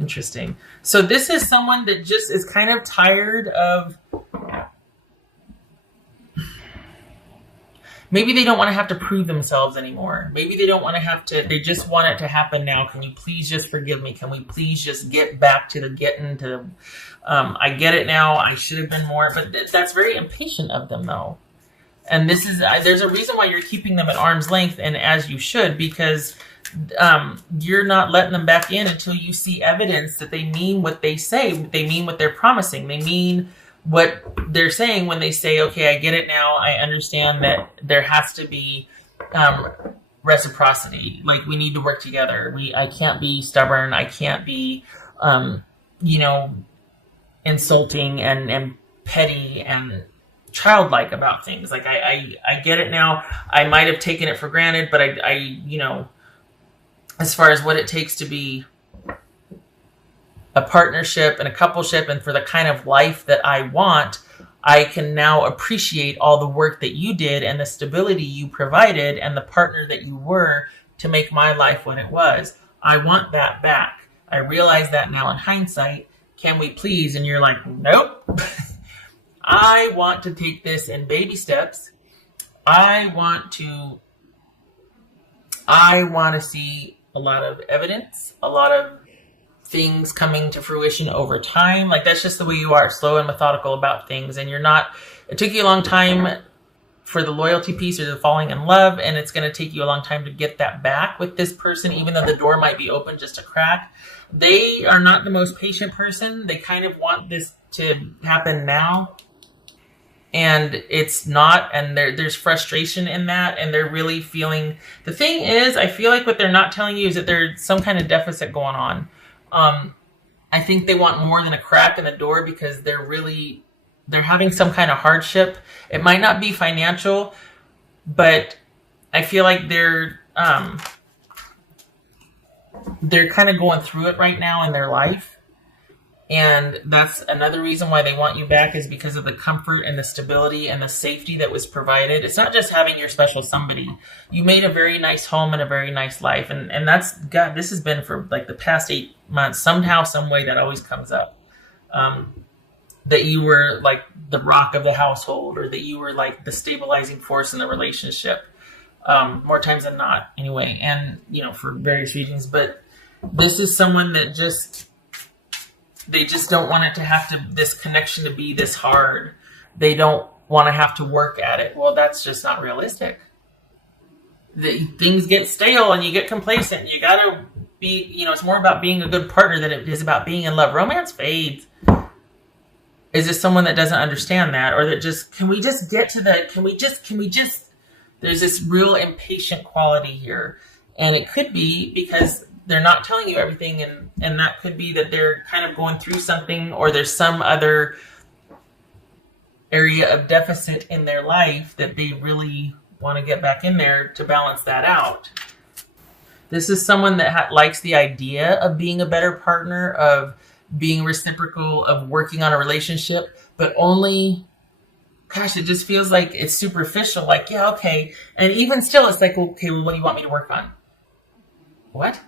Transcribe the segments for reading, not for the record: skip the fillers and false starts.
Interesting. So this is someone that just is kind of tired of, maybe they don't want to have to prove themselves anymore. Maybe they don't want to have to, they just want it to happen now. Can you please just forgive me? Can we please just get back to the getting to, I get it now. I should have been more, but that's very impatient of them though. And this is, there's a reason why you're keeping them at arm's length, and as you should, because you're not letting them back in until you see evidence that they mean what they say. They mean what they're promising. They mean what they're saying when they say, okay, I get it now. I understand that there has to be reciprocity. Like, we need to work together. I can't be stubborn. I can't be, insulting and petty and childlike about things. Like, I get it now. I might have taken it for granted, but I as far as what it takes to be a partnership and a coupleship and for the kind of life that I want, I can now appreciate all the work that you did and the stability you provided and the partner that you were to make my life what it was. I want that back. I realize that now in hindsight. Can we please? And you're like, nope. I want to take this in baby steps. I want to see a lot of evidence, a lot of things coming to fruition over time. Like, that's just the way you are, slow and methodical about things. And you're not, it took you a long time for the loyalty piece or the falling in love, and it's going to take you a long time to get that back with this person, even though the door might be open just a crack. They are not the most patient person. They kind of want this to happen now, and it's not, and there's frustration in that, and they're really feeling, the thing is, I feel like what they're not telling you is that there's some kind of deficit going on. I think they want more than a crack in the door, because they're having some kind of hardship. It might not be financial, but I feel like they're kind of going through it right now in their life. And that's another reason why they want you back, is because of the comfort and the stability and the safety that was provided. It's not just having your special somebody. You made a very nice home and a very nice life. And that's, God, this has been for like the past 8 months. Somehow, some way that always comes up. That you were like the rock of the household, or that you were like the stabilizing force in the relationship. More times than not, anyway. And, for various reasons. But this is someone that they just don't want it to have to, this connection to be this hard. They don't want to have to work at it. Well, that's just not realistic. Things get stale and you get complacent. You gotta be, it's more about being a good partner than it is about being in love. Romance fades. Is this someone that doesn't understand that? Or that just, can we just, there's this real impatient quality here. And it could be because they're not telling you everything, and that could be that they're kind of going through something, or there's some other area of deficit in their life that they really want to get back in there to balance that out. This is someone that likes the idea of being a better partner, of being reciprocal, of working on a relationship, but only, gosh, it just feels like it's superficial. Like, yeah, okay. And even still, it's like, okay, well, what do you want me to work on? What?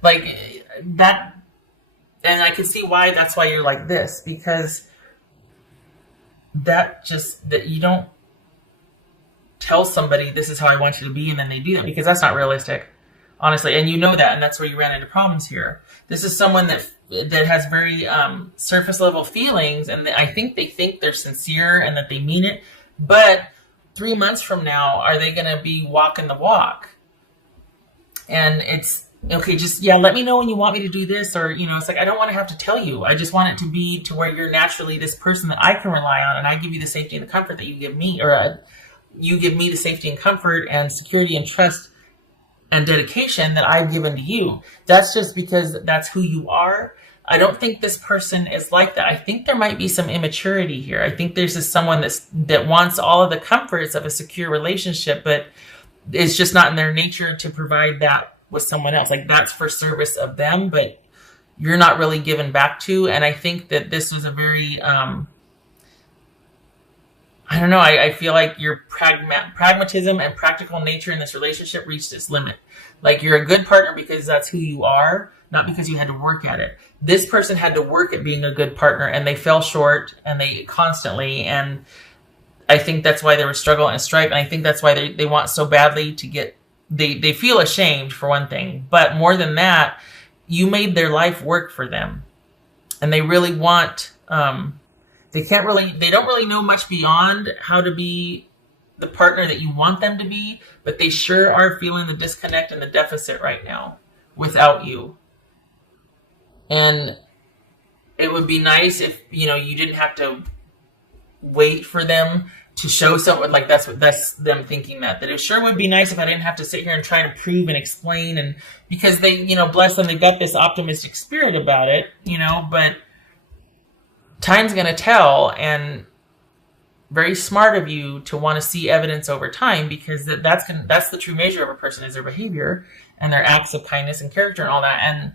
Like that, and I can see why that's why you're like this, because that you don't tell somebody this is how I want you to be and then they do that, because that's not realistic, honestly. And you know that, and that's where you ran into problems here. This is someone that has very surface level feelings, and I think they think they're sincere and that they mean it, but 3 months from now, are they going to be walking the walk? And it's, okay, just, let me know when you want me to do this, or, it's like, I don't want to have to tell you. I just want it to be to where you're naturally this person that I can rely on, and I give you the safety and the comfort that you give me, or you give me the safety and comfort and security and trust and dedication that I've given to you. That's just because that's who you are. I don't think this person is like that. I think there might be some immaturity here. I think there's someone that wants all of the comforts of a secure relationship, but it's just not in their nature to provide that with someone else. Like, that's for service of them, but you're not really given back to. And I think that this was a very, I don't know, I feel like your pragmatism and practical nature in this relationship reached its limit. Like, you're a good partner because that's who you are, not because you had to work at it. This person had to work at being a good partner, and they fell short, and they constantly, and I think that's why there was struggle and strife, and I think that's why they want so badly to get, they feel ashamed for one thing, but more than that, you made their life work for them, and they really want, they don't really know much beyond how to be the partner that you want them to be, but they sure are feeling the disconnect and the deficit right now without you. And it would be nice if, you didn't have to wait for them to show someone, like that's them thinking that it sure would be nice if I didn't have to sit here and try to prove and explain, and because they, bless them, they've got this optimistic spirit about it, but time's going to tell, and very smart of you to want to see evidence over time, because that's the true measure of a person, is their behavior and their acts of kindness and character and all that. And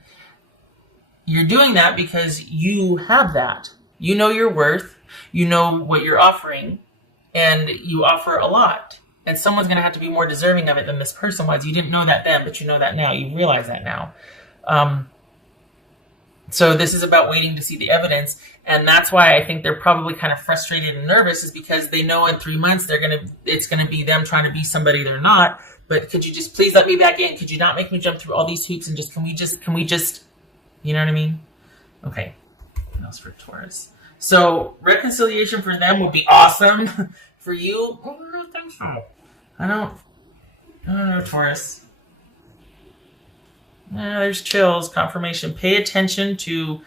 you're doing that because you have that. You know your worth. You know what you're offering, and you offer a lot. And someone's going to have to be more deserving of it than this person was. You didn't know that then, but you know that now. You realize that now. So this is about waiting to see the evidence, and that's why I think they're probably kind of frustrated and nervous, is because they know in 3 months it's gonna be them trying to be somebody they're not. But could you just please let me back in? Could you not make me jump through all these hoops, and can we just, you know what I mean? Okay, what else for Taurus? So reconciliation for them would be awesome. For you, I don't think so. I don't know, Taurus. There's chills, confirmation. Pay attention to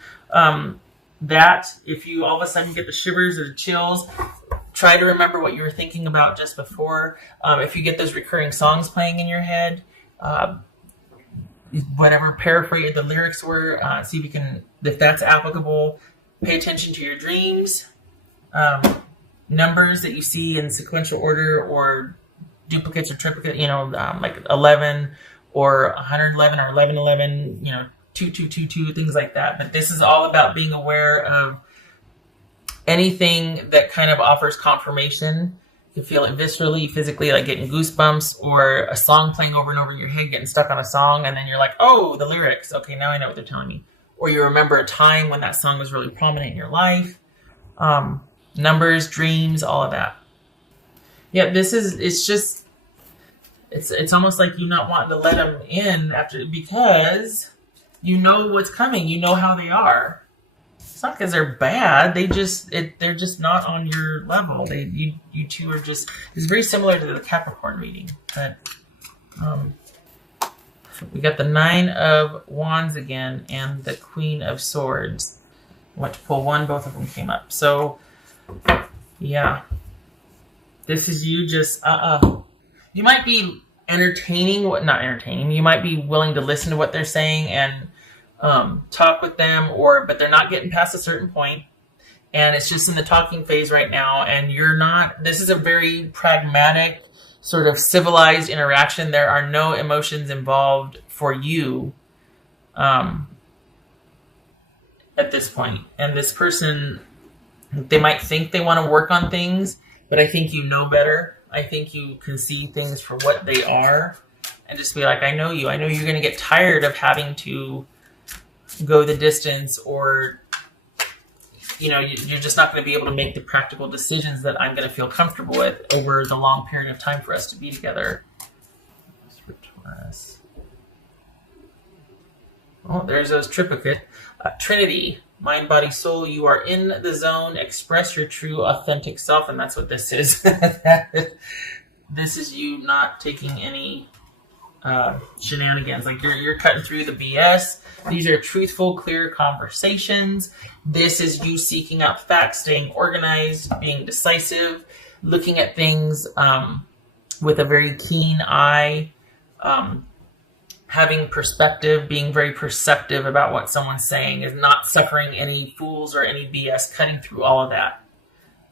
that. If you all of a sudden get the shivers or the chills, try to remember what you were thinking about just before. If you get those recurring songs playing in your head, whatever paraphrase the lyrics were, see if you can, if that's applicable. Pay attention to your dreams, numbers that you see in sequential order or duplicates or triplicates, like 11 or 111 or 1111, 2222, things like that. But this is all about being aware of anything that kind of offers confirmation. You feel it viscerally, physically, like getting goosebumps, or a song playing over and over in your head, getting stuck on a song, and then you're like, oh, the lyrics. Okay, now I know what they're telling me. Or you remember a time when that song was really prominent in your life. Numbers, dreams, all of that. Yeah, it's almost like you not wanting to let them in because you know what's coming. You know how they are. It's not because they're bad. They're just not on your level. You two are just. It's very similar to the Capricorn reading. But we got the 9 of Wands again and the Queen of Swords. I went to pull one. Both of them came up. So yeah, this is you just You might be not entertaining. You might be willing to listen to what they're saying and talk with them, but they're not getting past a certain point, and it's just in the talking phase right now. And you're not. This is a very pragmatic, sort of civilized interaction. There are no emotions involved for you at this point. And this person, they might think they want to work on things, but I think you know better. I think you can see things for what they are and just be like, I know you. I know you're going to get tired of having to go the distance, or, you're just not going to be able to make the practical decisions that I'm going to feel comfortable with over the long period of time for us to be together. Oh, there's those triplicate. Trinity. Mind, body, soul, you are in the zone. Express your true, authentic self, and that's what this is. This is you not taking any shenanigans. Like you're cutting through the BS. These are truthful, clear conversations. This is you seeking out facts, staying organized, being decisive, looking at things with a very keen eye, having perspective, being very perceptive about what someone's saying, is not suffering any fools or any BS, cutting through all of that.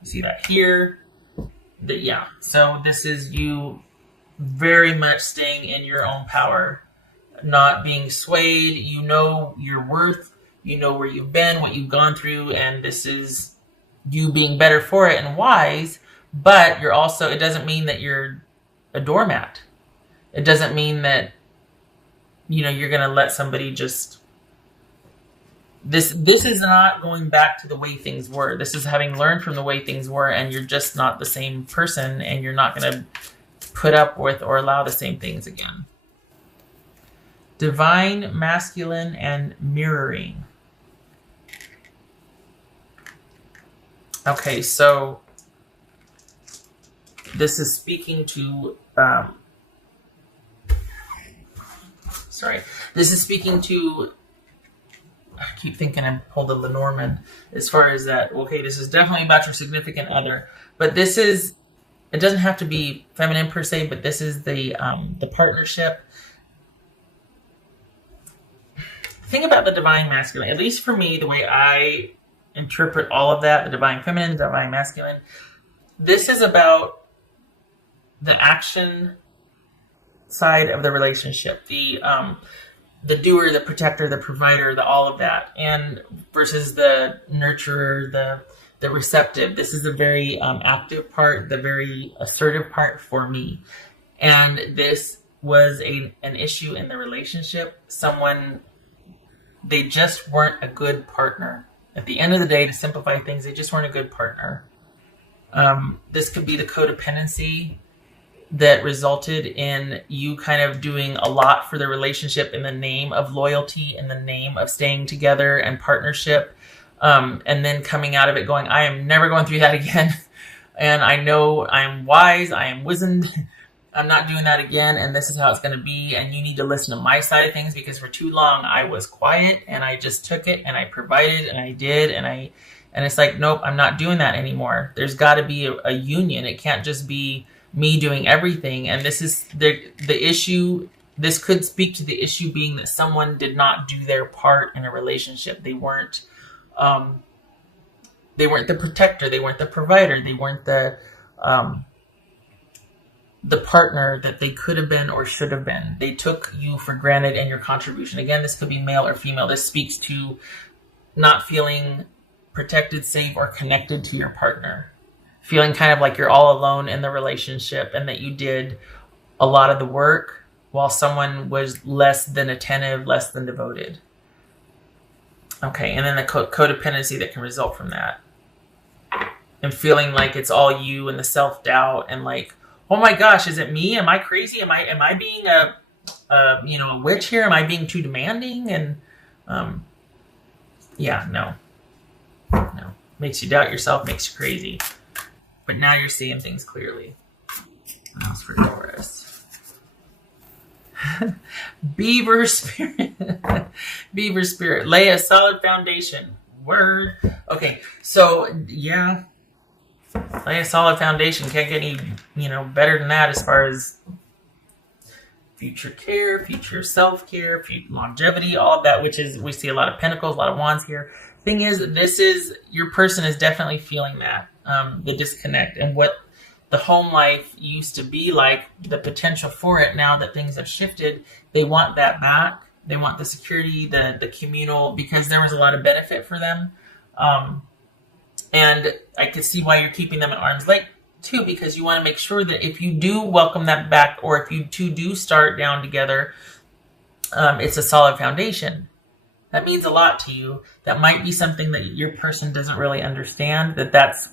You see that here? Yeah. So this is you very much staying in your own power, not being swayed. You know your worth. You know where you've been, what you've gone through, and this is you being better for it and wise. But you're also, it doesn't mean that you're a doormat. It doesn't mean that, you're going to let somebody just This is not going back to the way things were. This is having learned from the way things were, and you're just not the same person, and you're not going to put up with or allow the same things again. Divine, masculine, and mirroring. Okay, so this is speaking to, this is speaking to, I keep thinking I'm pulled a Lenormand as far as that. Okay, this is definitely about your significant other, but this is, it doesn't have to be feminine per se, but this is the partnership. Think about the divine masculine, at least for me, the way I interpret all of that, the divine feminine, the divine masculine. This is about the action side of the relationship, the doer, the protector, the provider, the all of that, and versus the nurturer, the receptive. This is the very active part, the very assertive part for me. And this was an issue in the relationship. They just weren't a good partner. At the end of the day, to simplify things, they just weren't a good partner. This could be the codependency that resulted in you kind of doing a lot for the relationship in the name of loyalty, in the name of staying together and partnership, and then coming out of it going, I am never going through that again. And I know I'm wise, I am wizened, I'm not doing that again, and this is how it's going to be, and you need to listen to my side of things, because for too long I was quiet, and I just took it, and I provided, and I did, and it's like, nope, I'm not doing that anymore. There's got to be a union. It can't just be me doing everything. And this is the issue. This could speak to the issue being that someone did not do their part in a relationship. They weren't the protector. They weren't the provider. They weren't the partner that they could have been or should have been. They took you for granted and your contribution. Again, this could be male or female. This speaks to not feeling protected, safe, or connected to your partner. Feeling kind of like you're all alone in the relationship and that you did a lot of the work while someone was less than attentive, less than devoted. Okay, and then the codependency that can result from that. And feeling like it's all you, and the self-doubt, and like, oh my gosh, is it me? Am I crazy? Am I being a witch here? Am I being too demanding? And no. Makes you doubt yourself, makes you crazy. But now you're seeing things clearly. That was for Taurus. Beaver spirit. Beaver spirit. Lay a solid foundation. Word. Okay, so yeah. Lay a solid foundation. Can't get any, better than that as far as future care, future self-care, future longevity, all of that, which is, we see a lot of pentacles, a lot of wands here. Thing is, your person is definitely feeling that, the disconnect, and what the home life used to be like, the potential for it now that things have shifted. They want that back. They want the security, the communal, because there was a lot of benefit for them. And I could see why you're keeping them at arm's length too, because you want to make sure that if you do welcome that back, or if you two do start down together, it's a solid foundation. That means a lot to you. That might be something that your person doesn't really understand, that's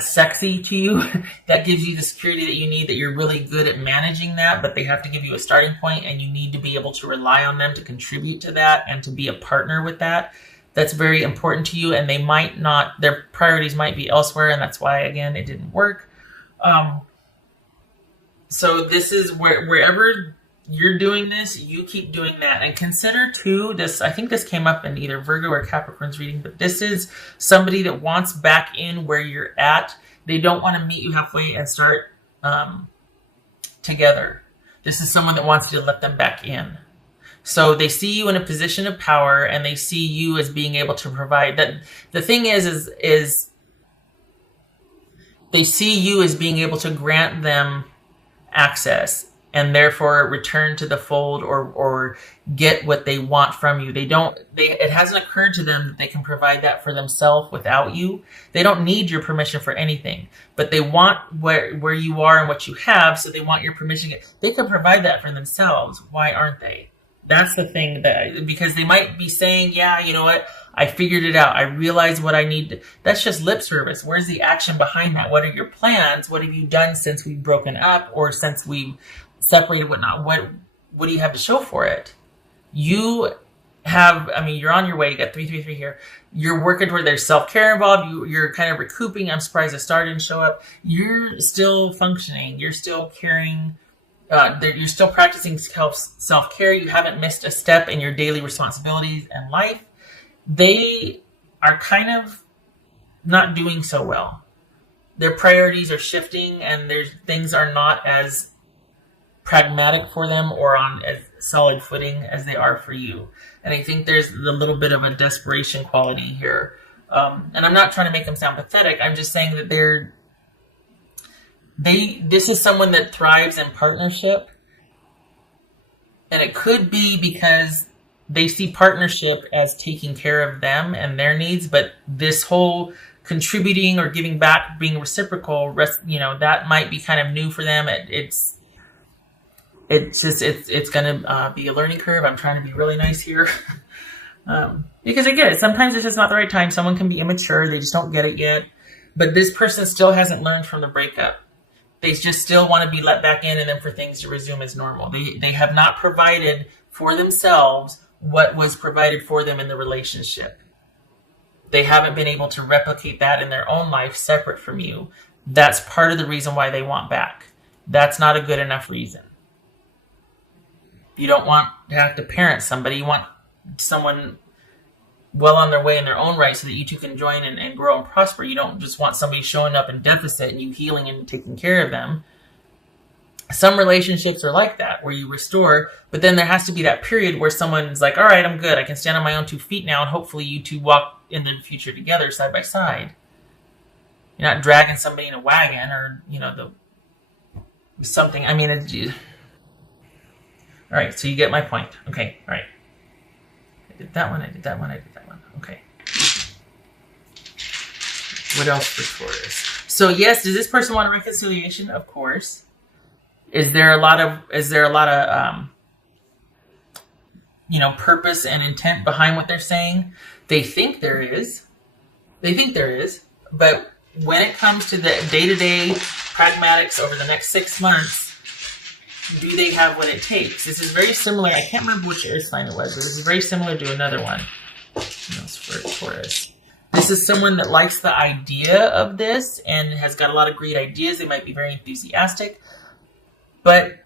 sexy to you. That gives you the security that you need, that you're really good at managing that, but they have to give you a starting point, and you need to be able to rely on them to contribute to that and to be a partner with that. That's very important to you, and they might not, their priorities might be elsewhere, and that's why, again, it didn't work. So this is wherever you're doing this, you keep doing that. And consider too, this, I think this came up in either Virgo or Capricorn's reading, but this is somebody that wants back in where you're at. They don't want to meet you halfway and start together. This is someone that wants you to let them back in. So they see you in a position of power, and they see you as being able to provide. That the thing is they see you as being able to grant them access, and therefore return to the fold or get what they want from you. It hasn't occurred to them that they can provide that for themselves without you. They don't need your permission for anything, but they want where you are and what you have, so they want your permission. They can provide that for themselves. Why aren't they? That's the thing, that because they might be saying, yeah, you know what? I figured it out. I realized what I need. That's just lip service. Where's the action behind that? What are your plans? What have you done since we've broken up or since we've separated, whatnot? What do you have to show for it? You have, I mean, you're on your way. You got 333 here. You're working toward, there's self-care involved. You're kind of recouping. I'm surprised the star didn't show up. You're still functioning. You're still caring. You're still practicing self-care. You haven't missed a step in your daily responsibilities and life. They are kind of not doing so well. Their priorities are shifting, and things are not as pragmatic for them or on as solid footing as they are for you. And I think there's a little bit of a desperation quality here. And I'm not trying to make them sound pathetic. I'm just saying that this is someone that thrives in partnership. And it could be because they see partnership as taking care of them and their needs, but this whole contributing or giving back, being reciprocal, that might be kind of new for them. It's going to be a learning curve. I'm trying to be really nice here. Because I get it. Sometimes it's just not the right time. Someone can be immature. They just don't get it yet. But this person still hasn't learned from the breakup. They just still want to be let back in and then for things to resume as normal. They have not provided for themselves what was provided for them in the relationship. They haven't been able to replicate that in their own life separate from you. That's part of the reason why they want back. That's not a good enough reason. You don't want to have to parent somebody. You want someone well on their way in their own right so that you two can join and grow and prosper. You don't just want somebody showing up in deficit and you healing and taking care of them. Some relationships are like that, where you restore, but then there has to be that period where someone's like, all right, I'm good. I can stand on my own 2 feet now, and hopefully you two walk in the future together side by side. You're not dragging somebody in a wagon or, something. I mean, all right, so you get my point. Okay, all right. I did that one. Okay. What else for Taurus? So yes, does this person want a reconciliation? Of course. Is there a lot of purpose and intent behind what they're saying? They think there is. But when it comes to the day-to-day pragmatics over the next 6 months, do they have what it takes? This is very similar. I can't remember which air sign it was, but this is very similar to another one. That's for Taurus. This is someone that likes the idea of this and has got a lot of great ideas. They might be very enthusiastic, but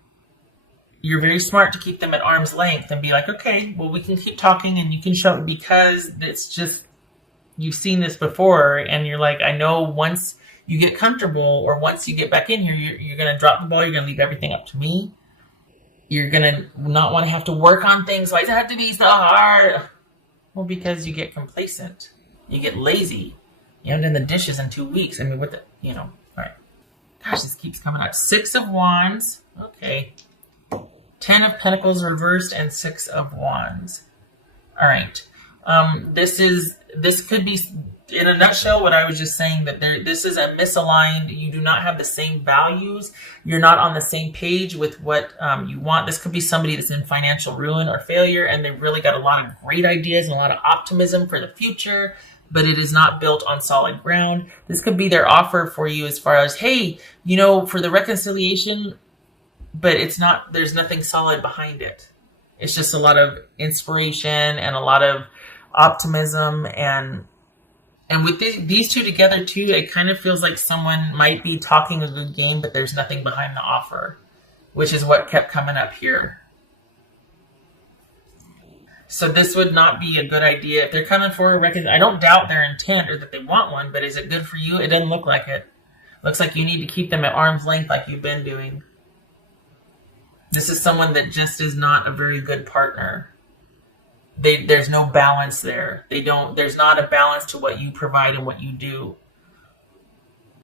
you're very smart to keep them at arm's length and be like, okay, well, we can keep talking and you can show, because it's just, you've seen this before, and you're like, I know once you get comfortable or once you get back in here, you're going to drop the ball. You're going to leave everything up to me. You're going to not want to have to work on things. Why does it have to be so hard? Well, because you get complacent. You get lazy. You haven't done the dishes in 2 weeks. I mean, all right. Gosh, this keeps coming up. 6 of Wands. Okay. 10 of Pentacles reversed and 6 of Wands. All right. This could be, in a nutshell, what I was just saying, that this is a misaligned. You do not have the same values. You're not on the same page with what you want. This could be somebody that's in financial ruin or failure, and they've really got a lot of great ideas and a lot of optimism for the future, but it is not built on solid ground. This could be their offer for you as far as, hey, for the reconciliation, but there's nothing solid behind it. It's just a lot of inspiration and a lot of optimism, and with these two together too, it kind of feels like someone might be talking a good game, but there's nothing behind the offer, which is what kept coming up here. So this would not be a good idea. If they're coming for a reconciliation, I don't doubt their intent or that they want one, but is it good for you? It doesn't look like it. Looks like you need to keep them at arm's length like you've been doing. This is someone that just is not a very good partner. There's no balance there. There's not a balance to what you provide and what you do.